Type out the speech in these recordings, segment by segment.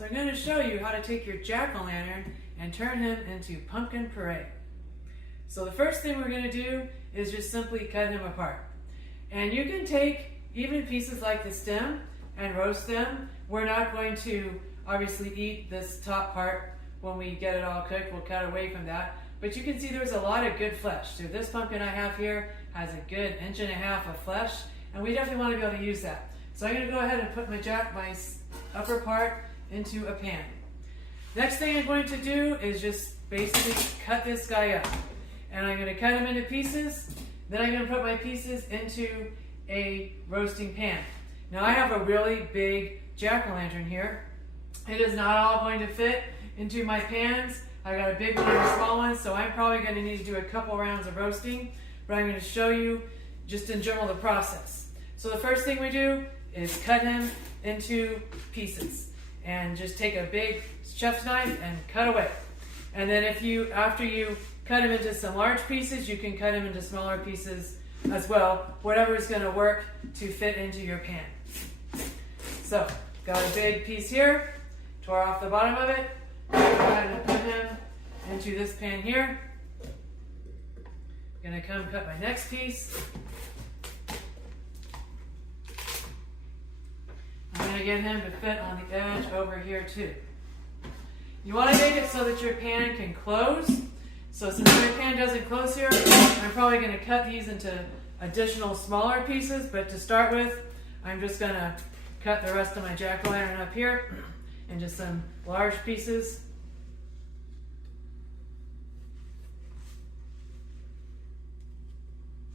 So I'm going to show you how to take your jack-o'-lantern and turn him into pumpkin puree. So the first thing we're going to do is just simply cut him apart. And you can take even pieces like the stem and roast them. We're not going to obviously eat this top part when we get it all cooked. We'll cut away from that. But you can see there's a lot of good flesh. So this pumpkin I have here has a good 1.5 inches of flesh, and we definitely want to be able to use that. So I'm going to go ahead and put my upper part into a pan. Next thing I'm going to do is just basically cut this guy up. And I'm going to cut him into pieces. Then I'm going to put my pieces into a roasting pan. Now I have a really big jack-o'-lantern here. It is not all going to fit into my pans. I've got a big one and a small one, so I'm probably going to need to do a couple rounds of roasting, but I'm going to show you just in general the process. So the first thing we do is cut him into pieces and just take a big chef's knife and cut away. And then after you cut him into some large pieces, you can cut him into smaller pieces as well, whatever is going to work to fit into your pan. So, got a big piece here, tore off the bottom of it. Go ahead and put him into this pan here. I'm going to come cut my next piece. I'm going to get him to fit on the edge over here too. You want to make it so that your pan can close. So since my pan doesn't close here, I'm probably going to cut these into additional smaller pieces, but to start with, I'm just going to cut the rest of my jack-o'-lantern up here into some large pieces.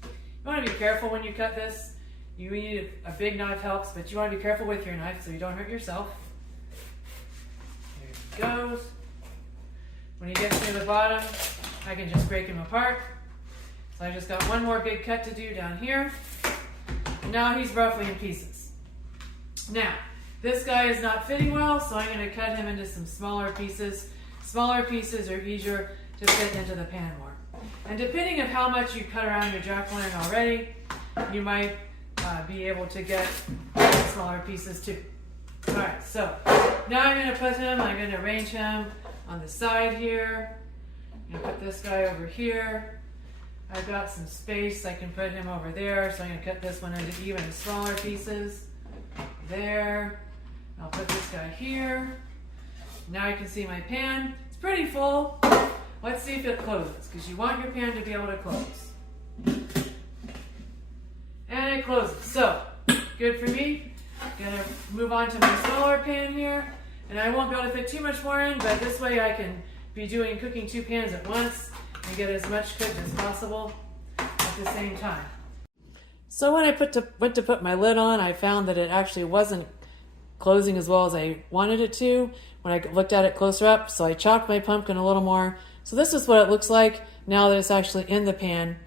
You want to be careful when you cut this. You need a big knife helps, but you want to be careful with your knife so you don't hurt yourself. There he goes. When he gets near the bottom, I can just break him apart. So I just got one more big cut to do down here. And now he's roughly in pieces. Now, this guy is not fitting well, so I'm going to cut him into some smaller pieces. Smaller pieces are easier to fit into the pan more. And depending on how much you cut around your jack-o'-lantern already, you might be able to get smaller pieces too. Alright, so now I'm going to arrange him on the side here. I'm going to put this guy over here. I've got some space, I can put him over there, so I'm going to cut this one into even smaller pieces. There. I'll put this guy here. Now you can see my pan. It's pretty full. Let's see if it closes, because you want your pan to be able to close. And it closes. So, good for me. I'm going to move on to my smaller pan here. And I won't be able to fit too much more in, but this way I can be cooking 2 pans at once and get as much cooked as possible at the same time. So when I went to put my lid on, I found that it actually wasn't closing as well as I wanted it to when I looked at it closer up. So I chopped my pumpkin a little more. So this is what it looks like now that it's actually in the pan.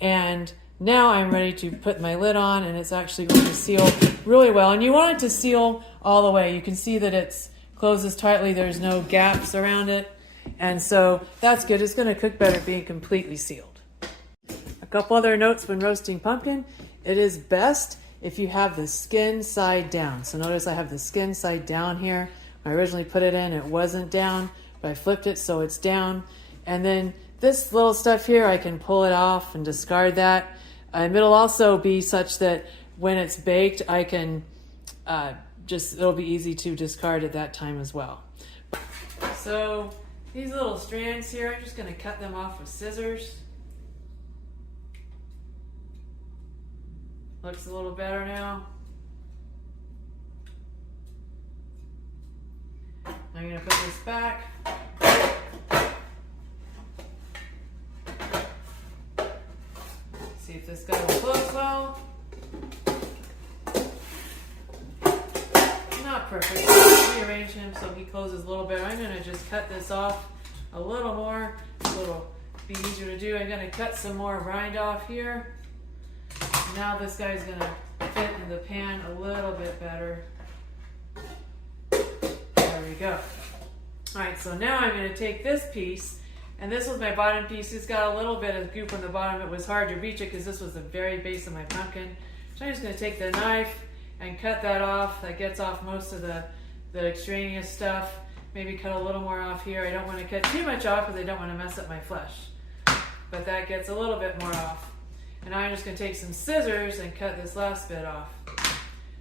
And now I'm ready to put my lid on, and it's actually going to seal really well. And you want it to seal all the way. You can see that it closes tightly. There's no gaps around it. And so that's good. It's going to cook better being completely sealed. A couple other notes when roasting pumpkin. It is best if you have the skin side down. So notice I have the skin side down here. When I originally put it in, it wasn't down, but I flipped it so it's down. And then this little stuff here, I can pull it off and discard that. And it'll also be such that when it's baked, I can it'll be easy to discard at that time as well. So these little strands here, I'm just going to cut them off with scissors. Looks a little better now. I'm going to put this back. See if this guy will close well. Not perfect. Rearrange him so he closes a little better. I'm going to just cut this off a little more so it'll be easier to do. I'm going to cut some more rind off here. Now this guy's going to fit in the pan a little bit better. There we go. Alright, so now I'm going to take this piece, and this was my bottom piece. It's got a little bit of goop on the bottom. It was hard to reach it because this was the very base of my pumpkin. So I'm just going to take the knife and cut that off. That gets off most of the the extraneous stuff. Maybe cut a little more off here. I don't want to cut too much off because I don't want to mess up my flesh. But that gets a little bit more off. And I'm just going to take some scissors and cut this last bit off.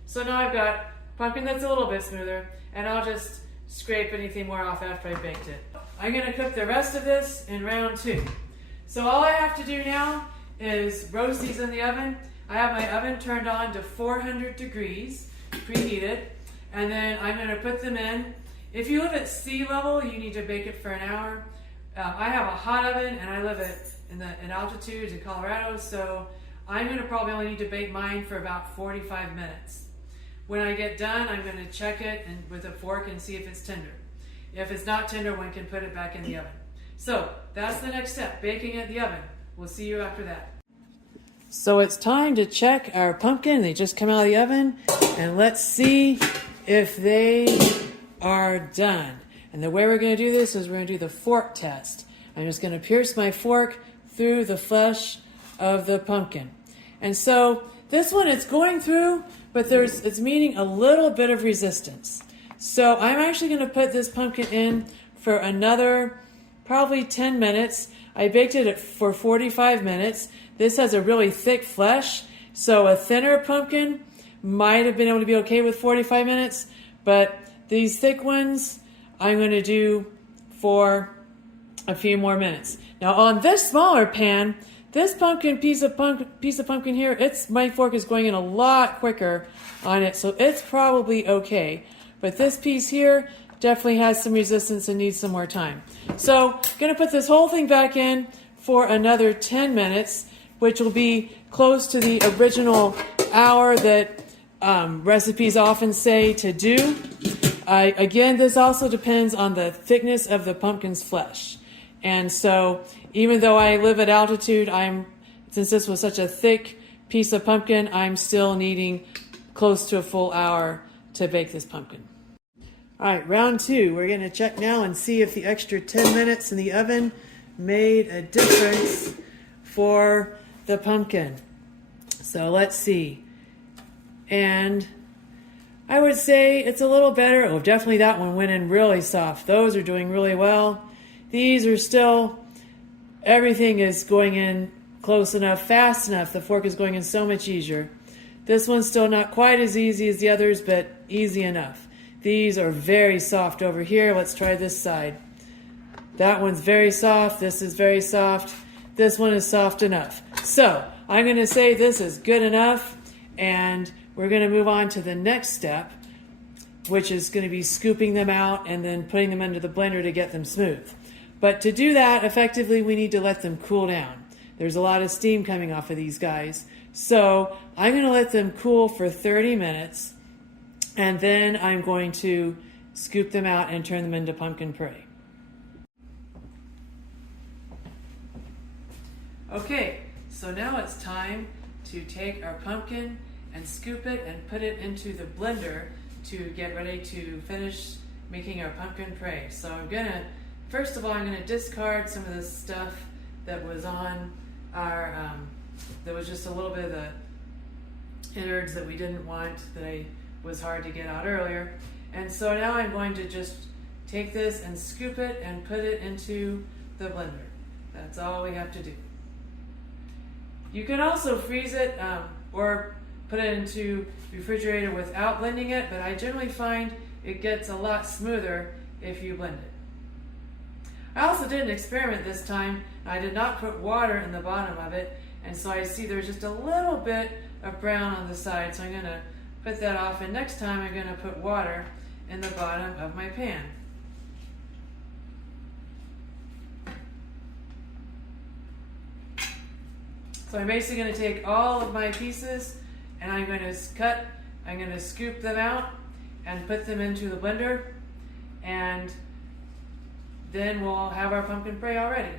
So now I've got pumpkin that's a little bit smoother, and I'll just scrape anything more off after I baked it. I'm going to cook the rest of this in round 2. So all I have to do now is roast these in the oven. I have my oven turned on to 400 degrees, preheated, and then I'm going to put them in. If you live at sea level, you need to bake it for an hour. I have a hot oven, and I live in altitudes in Colorado, so I'm going to probably only need to bake mine for about 45 minutes. When I get done, I'm going to check it with a fork and see if it's tender. If it's not tender, one can put it back in the oven. So that's the next step, baking it in the oven. We'll see you after that. So it's time to check our pumpkin. They just come out of the oven, and let's see if they are done. And the way we're going to do this is we're going to do the fork test. I'm just going to pierce my fork through the flesh of the pumpkin. And so this one, it's going through, but it's meeting a little bit of resistance. So I'm actually going to put this pumpkin in for another probably 10 minutes. I baked it for 45 minutes. This has a really thick flesh, so a thinner pumpkin might have been able to be okay with 45 minutes, but these thick ones I'm going to do for a few more minutes. Now on this smaller pan, this piece of pumpkin here, my fork is going in a lot quicker on it, so it's probably okay. But this piece here definitely has some resistance and needs some more time. So I'm going to put this whole thing back in for another 10 minutes, which will be close to the original hour that recipes often say to do. Again, this also depends on the thickness of the pumpkin's flesh. And so even though I live at altitude, since this was such a thick piece of pumpkin, I'm still needing close to a full hour to bake this pumpkin. All right, round 2. We're going to check now and see if the extra 10 minutes in the oven made a difference for the pumpkin. So let's see. And I would say it's a little better. Oh, definitely that one went in really soft. Those are doing really well. These are still, everything is going in close enough, fast enough. The fork is going in so much easier. This one's still not quite as easy as the others, but easy enough. These are very soft over here. Let's try this side. That one's very soft. This is very soft. This one is soft enough. So I'm going to say this is good enough, and we're going to move on to the next step, which is going to be scooping them out and then putting them into the blender to get them smooth. But to do that effectively, we need to let them cool down. There's a lot of steam coming off of these guys. So I'm going to let them cool for 30 minutes, and then I'm going to scoop them out and turn them into pumpkin puree. Okay, so now it's time to take our pumpkin and scoop it and put it into the blender to get ready to finish making our pumpkin puree. So first of all, I'm going to discard some of the stuff that was on our, there was just a little bit of the innards that we didn't want, that was hard to get out earlier. And so now I'm going to just take this and scoop it and put it into the blender. That's all we have to do. You can also freeze it or put it into refrigerator without blending it, but I generally find it gets a lot smoother if you blend it. I also did an experiment this time. I did not put water in the bottom of it, and so I see there's just a little bit of brown on the side, so I'm going to put that off, and next time I'm going to put water in the bottom of my pan. So I'm basically going to take all of my pieces and I'm going to scoop them out and put them into the blender, and then we'll have our pumpkin puree all ready.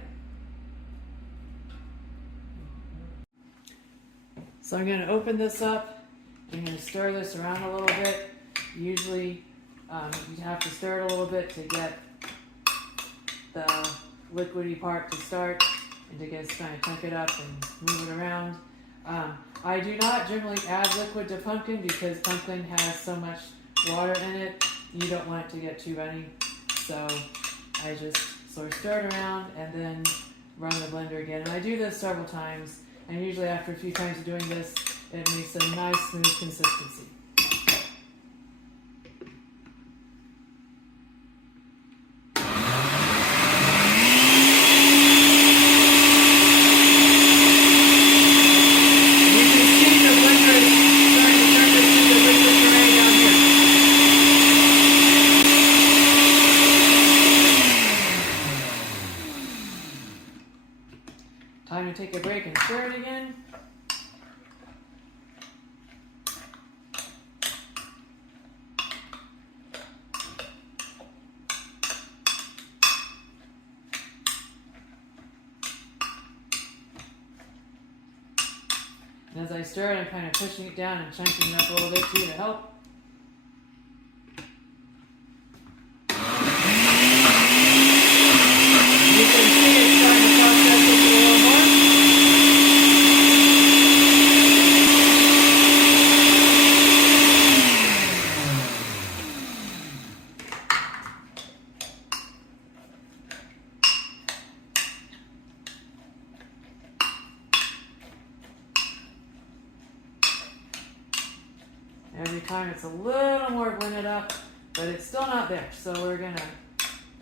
So I'm going to open this up. I'm going to stir this around a little bit. Usually you have to stir it a little bit to get the liquidy part to start and to get kind of chunk it up and move it around. I do not generally add liquid to pumpkin because pumpkin has so much water in it you don't want it to get too runny. So I just sort of stir it around and then run the blender again. And I do this several times, and usually after a few times of doing this, it makes a nice smooth consistency. Time to take a break and stir it again. And as I stir it, I'm kind of pushing it down and chunking it up a little bit too to help. You can see it's starting to process just a little more. Every time it's a little more blended up, but it's still not there. So we're gonna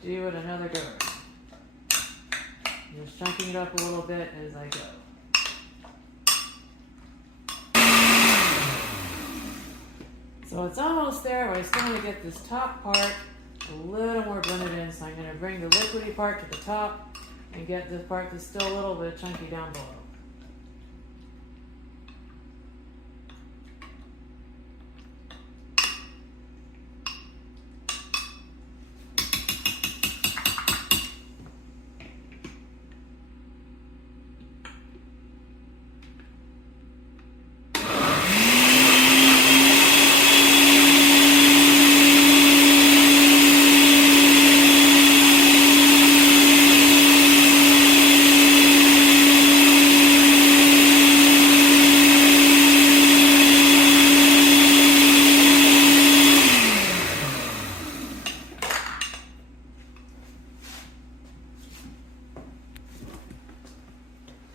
do it another go. Just chunking it up a little bit as I go. So it's almost there, but I still want to get this top part a little more blended in. So I'm gonna bring the liquidy part to the top and get this part that's still a little bit chunky down below.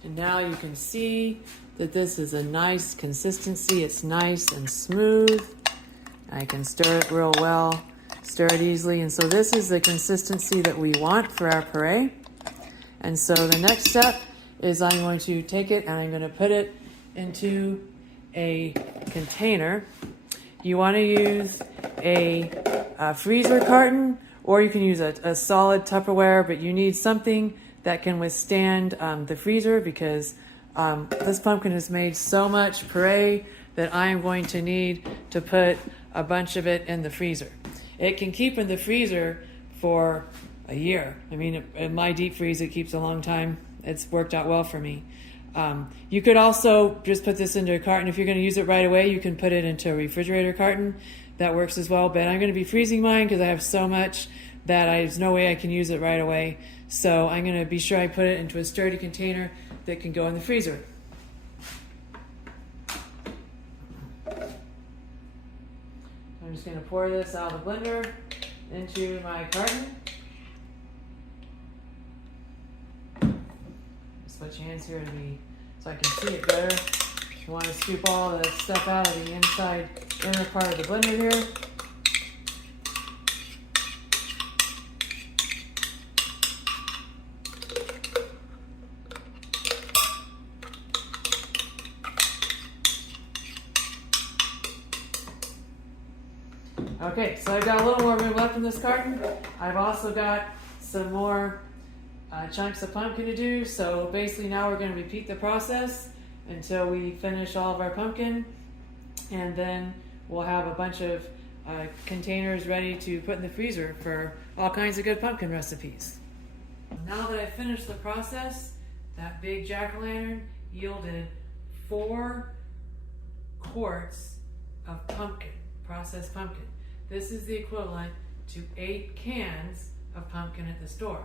And now you can see that this is a nice consistency. It's nice and smooth. I can stir it real well, stir it easily. And so this is the consistency that we want for our puree. And so the next step is I'm going to take it and I'm going to put it into a container. You want to use a freezer carton, or you can use a solid Tupperware, but you need something that can withstand the freezer, because this pumpkin has made so much puree that I'm going to need to put a bunch of it in the freezer. It can keep in the freezer for a year. I mean, in my deep freeze, it keeps a long time. It's worked out well for me. You could also just put this into a carton. If you're going to use it right away, you can put it into a refrigerator carton. That works as well, but I'm going to be freezing mine because I have so much that there's no way I can use it right away. So I'm going to be sure I put it into a sturdy container that can go in the freezer. I'm just going to pour this out of the blender into my carton. Switch hands here to me so I can see it better. You want to scoop all the stuff out of the inside inner part of the blender here. Okay, so I've got a little more room left in this carton. I've also got some more chunks of pumpkin to do. So basically now we're going to repeat the process until we finish all of our pumpkin, and then we'll have a bunch of containers ready to put in the freezer for all kinds of good pumpkin recipes. Now that I've finished the process, that big jack-o'-lantern yielded 4 quarts of pumpkin, processed pumpkin. This is the equivalent to 8 cans of pumpkin at the store.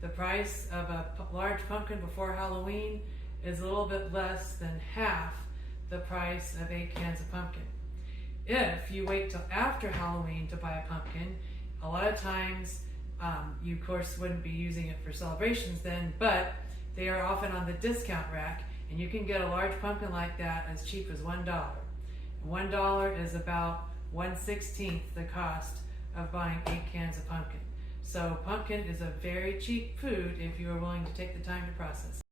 The price of a large pumpkin before Halloween is a little bit less than half the price of 8 cans of pumpkin. If you wait till after Halloween to buy a pumpkin, a lot of times you of course wouldn't be using it for celebrations then, but they are often on the discount rack, and you can get a large pumpkin like that as cheap as $1. $1 is about 1/16 the cost of buying 8 cans of pumpkin. So pumpkin is a very cheap food if you are willing to take the time to process it.